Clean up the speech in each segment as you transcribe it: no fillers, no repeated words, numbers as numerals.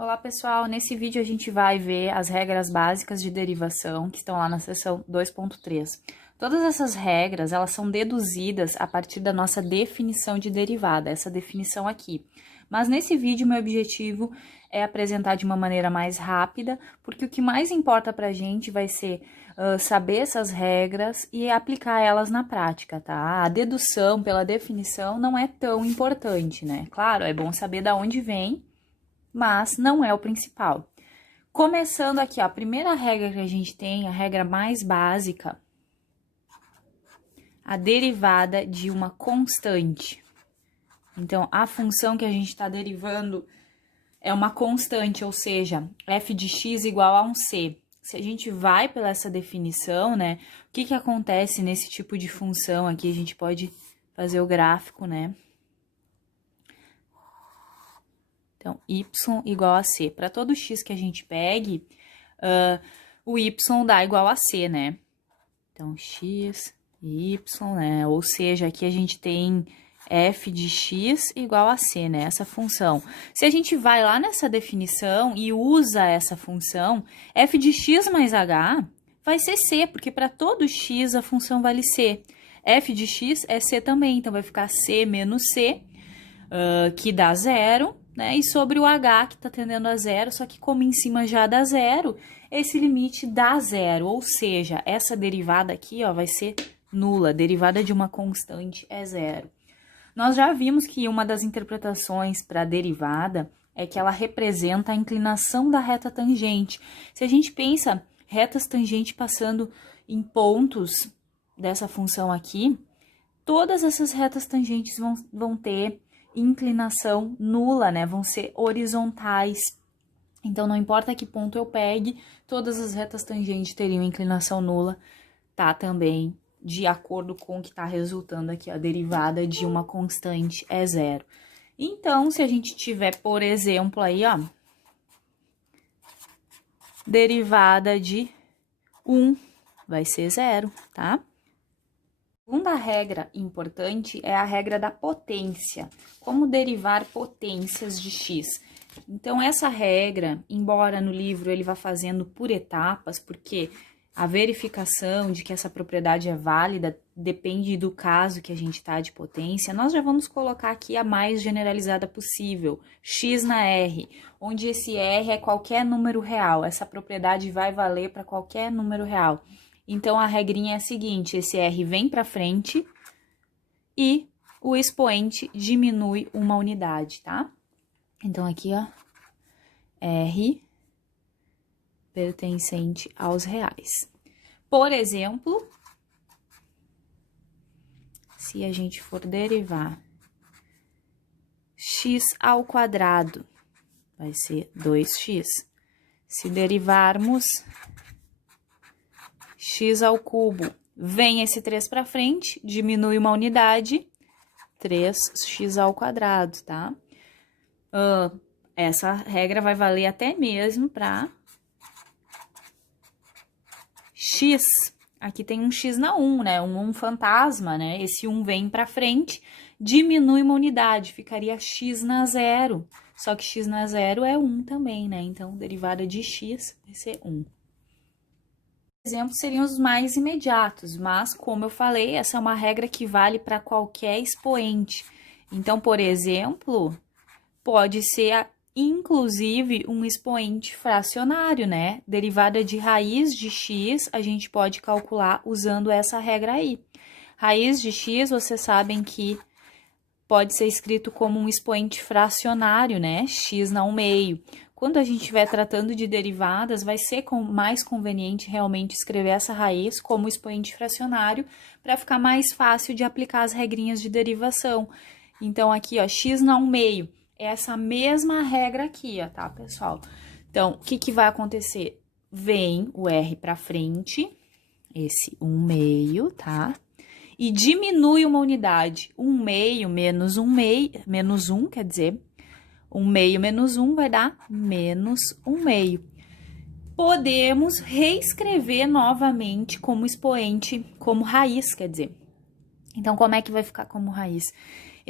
Olá pessoal, nesse vídeo a gente vai ver as regras básicas de derivação que estão lá na seção 2.3. Todas essas regras, elas são deduzidas a partir da nossa definição de derivada, essa definição aqui. Mas nesse vídeo meu objetivo é apresentar de uma maneira mais rápida, porque o que mais importa pra gente vai ser saber essas regras e aplicar elas na prática, tá? A dedução pela definição não é tão importante, né? Claro, é bom saber da onde vem, mas não é o principal. Começando aqui, ó, a primeira regra que a gente tem, a regra mais básica, a derivada de uma constante. Então, a função que a gente está derivando é uma constante, ou seja, f de x igual a um c. Se a gente vai pela essa definição, né, o que acontece nesse tipo de função aqui? A gente pode fazer o gráfico, né? Então, y igual a c. Para todo x que a gente pegue, o y dá igual a c, né? Então, x e y, né? Ou seja, aqui a gente tem f de x igual a c, né? Essa função. Se a gente vai lá nessa definição e usa essa função, f de x mais h vai ser c, porque para todo x a função vale c. F de x é c também, então vai ficar c menos c, que dá zero, né? E sobre o h, que está tendendo a zero, só que como em cima já dá zero, esse limite dá zero, ou seja, essa derivada aqui, ó, vai ser nula. A derivada de uma constante é zero. Nós já vimos que uma das interpretações para a derivada é que ela representa a inclinação da reta tangente. Se a gente pensa retas tangentes passando em pontos dessa função aqui, todas essas retas tangentes vão ter inclinação nula, né? Vão ser horizontais. Então, não importa que ponto eu pegue, todas as retas tangentes teriam inclinação nula, tá? Também de acordo com o que está resultando aqui, a derivada de uma constante é zero. Então, se a gente tiver, por exemplo, aí, ó, derivada de 1 vai ser zero, tá? A segunda regra importante é a regra da potência. Como derivar potências de x? Então, essa regra, embora no livro ele vá fazendo por etapas, porque a verificação de que essa propriedade é válida depende do caso que a gente está de potência, nós já vamos colocar aqui a mais generalizada possível, x na R, onde esse R é qualquer número real. Essa propriedade vai valer para qualquer número real. Então, a regrinha é a seguinte, esse R vem para frente e o expoente diminui uma unidade, tá? Então, aqui, ó, R pertencente aos reais. Por exemplo, se a gente for derivar x ao quadrado, vai ser 2x. Se derivarmos x ao cubo, vem esse 3 para frente, diminui uma unidade, 3x ao quadrado, tá? Essa regra vai valer até mesmo para x. Aqui tem um x na 1, né? Um fantasma, né? Esse 1 vem para frente, diminui uma unidade, ficaria x na 0. Só que x na 0 é 1 também, né? Então, derivada de x vai ser 1. Exemplos seriam os mais imediatos, mas, como eu falei, essa é uma regra que vale para qualquer expoente. Então, por exemplo, pode ser, inclusive, um expoente fracionário, né? Derivada de raiz de x, a gente pode calcular usando essa regra aí. Raiz de x, vocês sabem que pode ser escrito como um expoente fracionário, né? X na 1/2. Quando a gente estiver tratando de derivadas, vai ser mais conveniente realmente escrever essa raiz como expoente fracionário para ficar mais fácil de aplicar as regrinhas de derivação. Então, aqui, ó, x na 1/2. É essa mesma regra aqui, ó, tá, pessoal? Então, o que vai acontecer? Vem o R para frente, esse 1/2, tá? E diminui uma unidade. 1/2 menos 1/2, menos 1, quer dizer, 1/2 menos 1 vai dar menos 1/2. Podemos reescrever novamente como expoente, como raiz, quer dizer. Então, como é que vai ficar como raiz?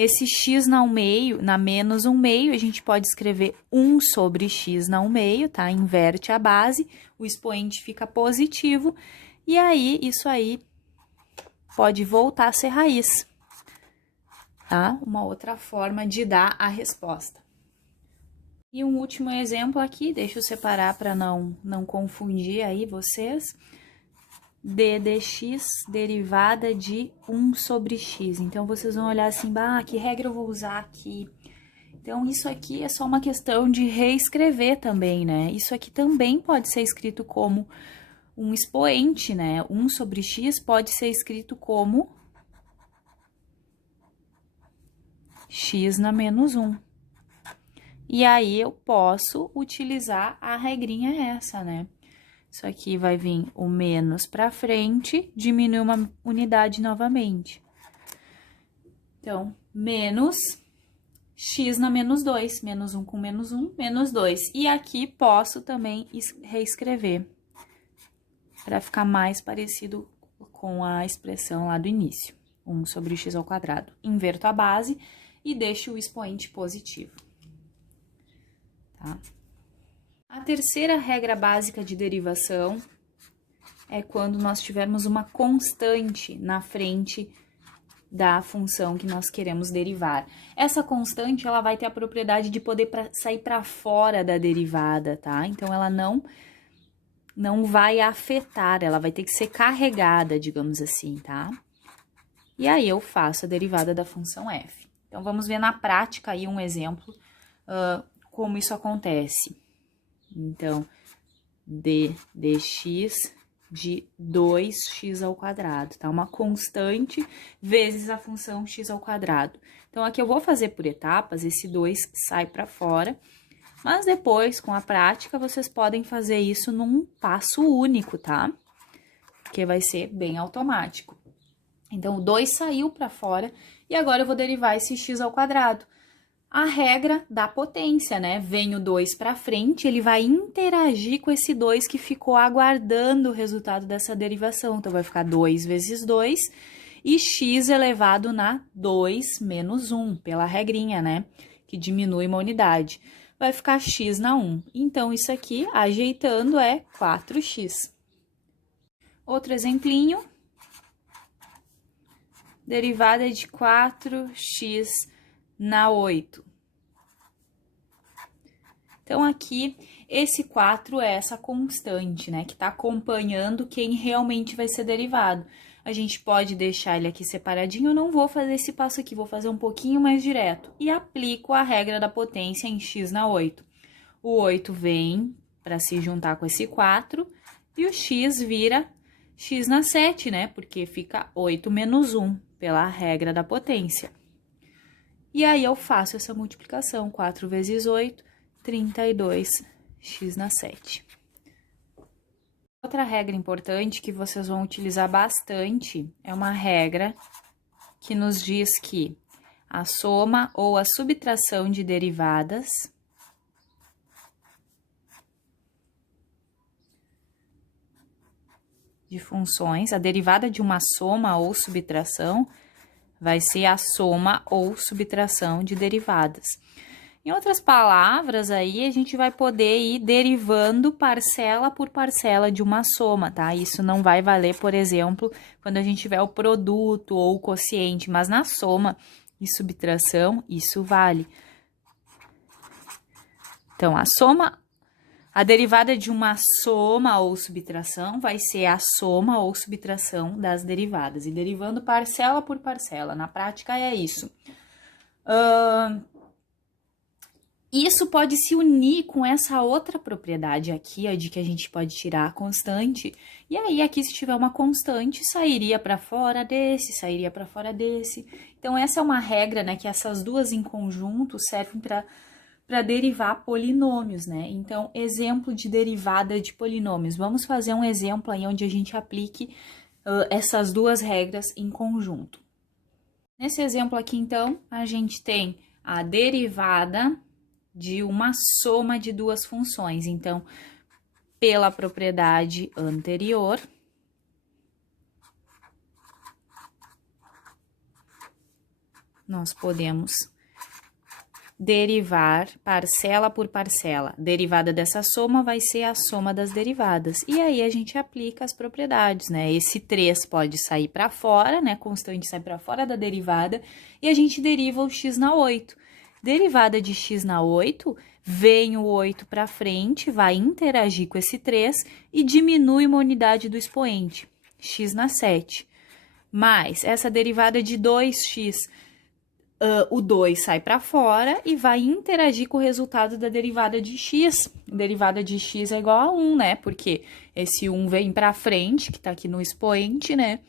Esse x na menos 1/2, a gente pode escrever 1 sobre x na 1/2, tá? Inverte a base, o expoente fica positivo, e aí, isso aí pode voltar a ser raiz, tá? Uma outra forma de dar a resposta. E um último exemplo aqui, deixa eu separar para não confundir aí vocês. D de x derivada de 1 sobre x. Então, vocês vão olhar assim, que regra eu vou usar aqui? Então, isso aqui é só uma questão de reescrever também, né? Isso aqui também pode ser escrito como um expoente, né? 1 sobre x pode ser escrito como x na menos 1. E aí, eu posso utilizar a regrinha essa, né? Isso aqui vai vir o menos para frente, diminui uma unidade novamente. Então, menos x na menos 2, menos 1 com menos 1, menos 2. E aqui posso também reescrever, para ficar mais parecido com a expressão lá do início. 1 sobre x ao quadrado. Inverto a base e deixo o expoente positivo. Tá? A terceira regra básica de derivação é quando nós tivermos uma constante na frente da função que nós queremos derivar. Essa constante, ela vai ter a propriedade de poder sair para fora da derivada, tá? Então, ela não vai afetar, ela vai ter que ser carregada, digamos assim, tá? E aí, eu faço a derivada da função f. Então, vamos ver na prática aí um exemplo como isso acontece. Então, d dx de 2x ao quadrado, tá? Uma constante vezes a função x ao quadrado. Então, aqui eu vou fazer por etapas, esse 2 sai para fora, mas depois, com a prática, vocês podem fazer isso num passo único, tá? Porque vai ser bem automático. Então, o 2 saiu para fora e agora eu vou derivar esse x ao quadrado. A regra da potência, né? Vem o 2 para frente, ele vai interagir com esse 2 que ficou aguardando o resultado dessa derivação. Então, vai ficar 2 vezes 2 e x elevado na 2 menos 1, pela regrinha, né? Que diminui uma unidade. Vai ficar x na 1. Então, isso aqui, ajeitando, é 4x. Outro exemplinho. Derivada de 4x na 8. Então, aqui, esse 4 é essa constante, né? Que tá acompanhando quem realmente vai ser derivado. A gente pode deixar ele aqui separadinho, eu não vou fazer esse passo aqui, vou fazer um pouquinho mais direto. E aplico a regra da potência em x na 8. O 8 vem para se juntar com esse 4, e o x vira x na 7, né? Porque fica 8 menos 1, pela regra da potência. E aí, eu faço essa multiplicação, 4 vezes 8, 32x na 7. Outra regra importante que vocês vão utilizar bastante é uma regra que nos diz que a soma ou a subtração de derivadas de funções, a derivada de uma soma ou subtração vai ser a soma ou subtração de derivadas. Em outras palavras, aí a gente vai poder ir derivando parcela por parcela de uma soma, tá? Isso não vai valer, por exemplo, quando a gente tiver o produto ou o quociente, mas na soma e subtração, isso vale. Então, a derivada de uma soma ou subtração vai ser a soma ou subtração das derivadas. E derivando parcela por parcela. Na prática, é isso. Isso pode se unir com essa outra propriedade aqui, ó, de que a gente pode tirar a constante. E aí, aqui, se tiver uma constante, sairia para fora desse, sairia para fora desse. Então, essa é uma regra, né, que essas duas em conjunto servem para derivar polinômios, né? Então, exemplo de derivada de polinômios. Vamos fazer um exemplo aí onde a gente aplique essas duas regras em conjunto. Nesse exemplo aqui, então, a gente tem a derivada de uma soma de duas funções. Então, pela propriedade anterior, nós podemos derivar parcela por parcela. Derivada dessa soma vai ser a soma das derivadas. E aí, a gente aplica as propriedades, né? Esse 3 pode sair para fora, né? Constante sai para fora da derivada. E a gente deriva o x na 8. Derivada de x na 8, vem o 8 para frente, vai interagir com esse 3 e diminui uma unidade do expoente, x na 7. Mais essa derivada de 2x, o 2 sai para fora e vai interagir com o resultado da derivada de x. Derivada de x é igual a 1, né? Porque esse 1 vem para frente, que está aqui no expoente, né?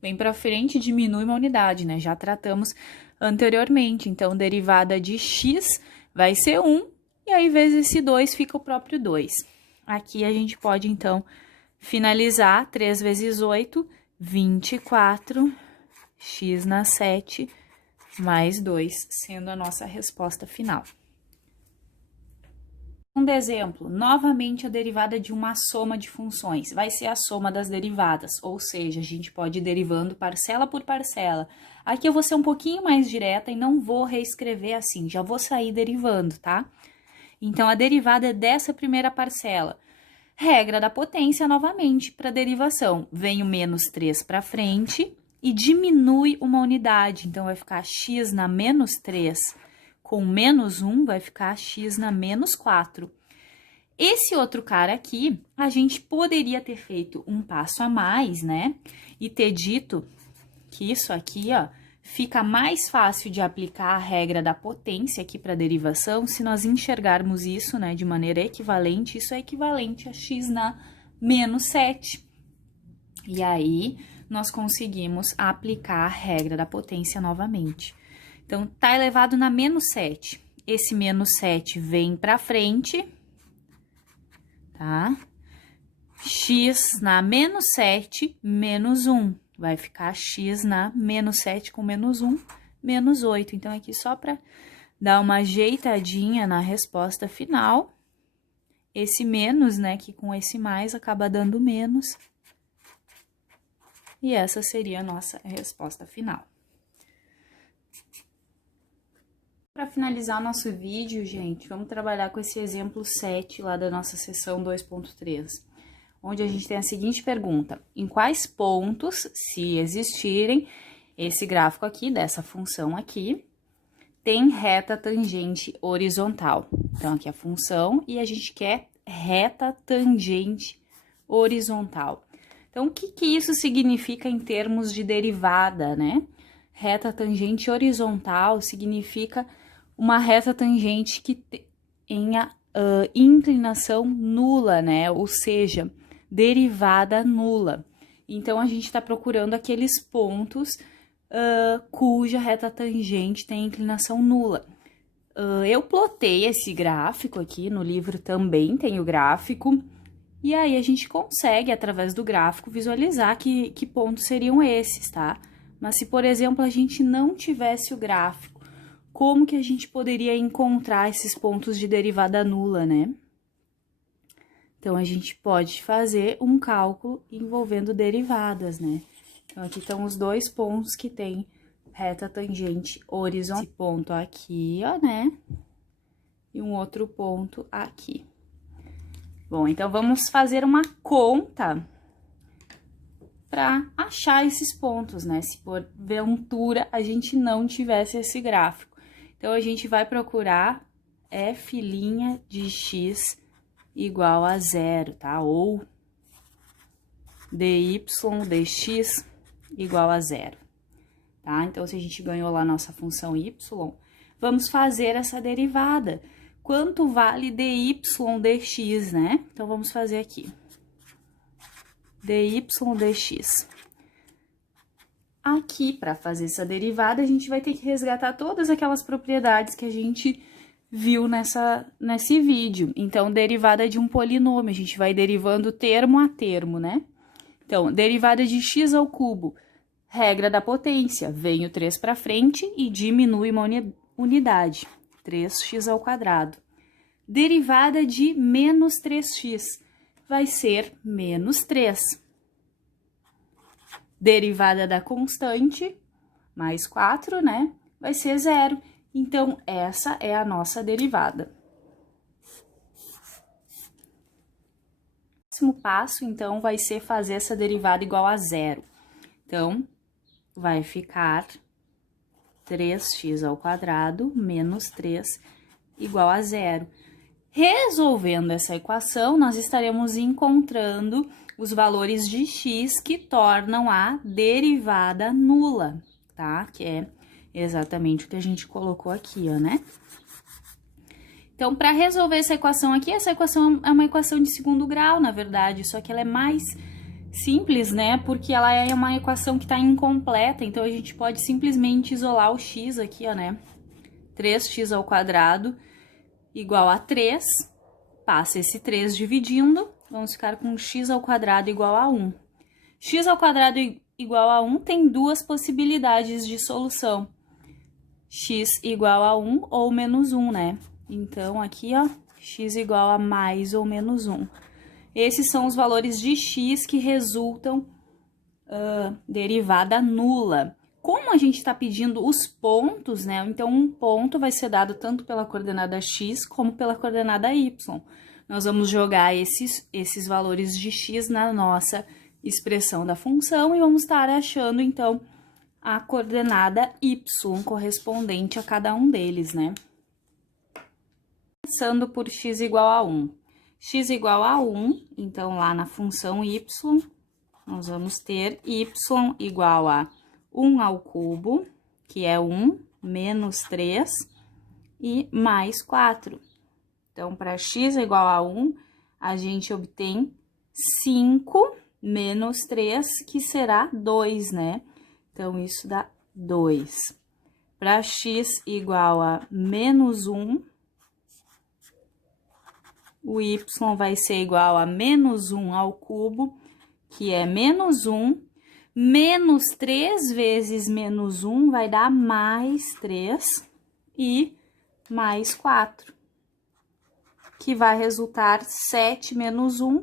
Vem para frente e diminui uma unidade, né? Já tratamos anteriormente. Então, derivada de x vai ser 1, e aí vezes esse 2 fica o próprio 2. Aqui a gente pode, então, finalizar 3 vezes 8, 24, x na 7, mais 2, sendo a nossa resposta final. Um exemplo, novamente a derivada de uma soma de funções, vai ser a soma das derivadas, ou seja, a gente pode ir derivando parcela por parcela. Aqui eu vou ser um pouquinho mais direta e não vou reescrever assim, já vou sair derivando, tá? Então, a derivada é dessa primeira parcela. Regra da potência, novamente, para derivação. Vem o menos 3 para frente e diminui uma unidade. Então, vai ficar x na menos 3 com menos 1, vai ficar x na menos 4. Esse outro cara aqui, a gente poderia ter feito um passo a mais, né? E ter dito que isso aqui, ó, fica mais fácil de aplicar a regra da potência aqui para derivação se nós enxergarmos isso, né, de maneira equivalente. Isso é equivalente a x na menos 7. E aí, nós conseguimos aplicar a regra da potência novamente. Então, tá elevado na menos 7. Esse menos 7 vem para frente, tá? X na menos 7, menos 1. Vai ficar x na menos 7 com menos 1, menos 8. Então, aqui só para dar uma ajeitadinha na resposta final, esse menos, né, que com esse mais acaba dando menos. E essa seria a nossa resposta final. Para finalizar o nosso vídeo, gente, vamos trabalhar com esse exemplo 7 lá da nossa seção 2.3. Onde a gente tem a seguinte pergunta: em quais pontos, se existirem, esse gráfico aqui, dessa função aqui, tem reta tangente horizontal? Então, aqui é a função e a gente quer reta tangente horizontal. Então, o que isso significa em termos de derivada, né? Reta tangente horizontal significa uma reta tangente que tenha inclinação nula, né? Ou seja, derivada nula. Então, a gente está procurando aqueles pontos cuja reta tangente tem inclinação nula. Eu plotei esse gráfico aqui, no livro também tem o gráfico, e aí a gente consegue, através do gráfico, visualizar que pontos seriam esses, tá? Mas se, por exemplo, a gente não tivesse o gráfico, como que a gente poderia encontrar esses pontos de derivada nula, né? Então, a gente pode fazer um cálculo envolvendo derivadas, né? Então, aqui estão os dois pontos que tem reta tangente horizontal. Esse ponto aqui, ó, né? E um outro ponto aqui. Bom, então, vamos fazer uma conta para achar esses pontos, né? Se por ventura a gente não tivesse esse gráfico. Então, a gente vai procurar f' de x igual a 0, tá? Ou dy dx igual a 0, tá? Então, se a gente ganhou lá a nossa função y, vamos fazer essa derivada. Quanto vale dy dx, né? Então, vamos fazer aqui. dy dx. Aqui, para fazer essa derivada, a gente vai ter que resgatar todas aquelas propriedades que a gente viu nesse vídeo. Então, derivada de um polinômio, a gente vai derivando termo a termo, né? Então, derivada de x ao cubo, regra da potência, vem o 3 para frente e diminui uma unidade, 3x ao quadrado. Derivada de menos 3x, vai ser menos 3. Derivada da constante, mais 4, né? vai ser 0. Então, essa é a nossa derivada. O próximo passo, então, vai ser fazer essa derivada igual a 0. Então, vai ficar 3x² menos 3 igual a 0. Resolvendo essa equação, nós estaremos encontrando os valores de x que tornam a derivada nula, tá? Que é exatamente o que a gente colocou aqui, ó, né? Então, para resolver essa equação aqui, essa equação é uma equação de segundo grau, na verdade, só que ela é mais simples, né? Porque ela é uma equação que está incompleta, então a gente pode simplesmente isolar o x aqui, ó, né? 3x² igual a 3, passa esse 3 dividindo, vamos ficar com x² igual a 1. X² igual a 1 tem duas possibilidades de solução. X igual a 1 ou menos 1, né? Então, aqui, ó, x igual a mais ou menos 1. Esses são os valores de x que resultam derivada nula. Como a gente está pedindo os pontos, né? Então, um ponto vai ser dado tanto pela coordenada x como pela coordenada y. Nós vamos jogar esses valores de x na nossa expressão da função e vamos estar achando, então, a coordenada y correspondente a cada um deles, né? Começando por x igual a 1. X igual a 1, então, lá na função y, nós vamos ter y igual a 1 ao cubo, que é 1, menos 3, e mais 4. Então, para x igual a 1, a gente obtém 5 menos 3, que será 2, né? Então, isso dá 2. Para x igual a menos 1, o y vai ser igual a menos 1 ao cubo, que é menos 1. Menos 3 vezes menos 1 vai dar mais 3 e mais 4, que vai resultar 7 menos 1,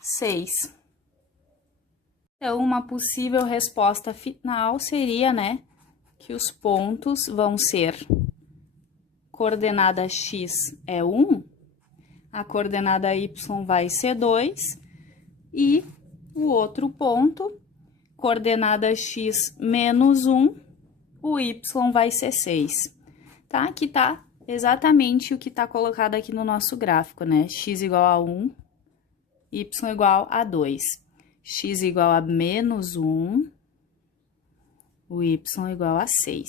6. Então, uma possível resposta final seria, né, que os pontos vão ser coordenada x é 1, a coordenada y vai ser 2 e o outro ponto, coordenada x menos 1, o y vai ser 6, tá? Aqui tá exatamente o que tá colocado aqui no nosso gráfico, né? X igual a 1, y igual a 2. X igual a menos 1, o y igual a 6.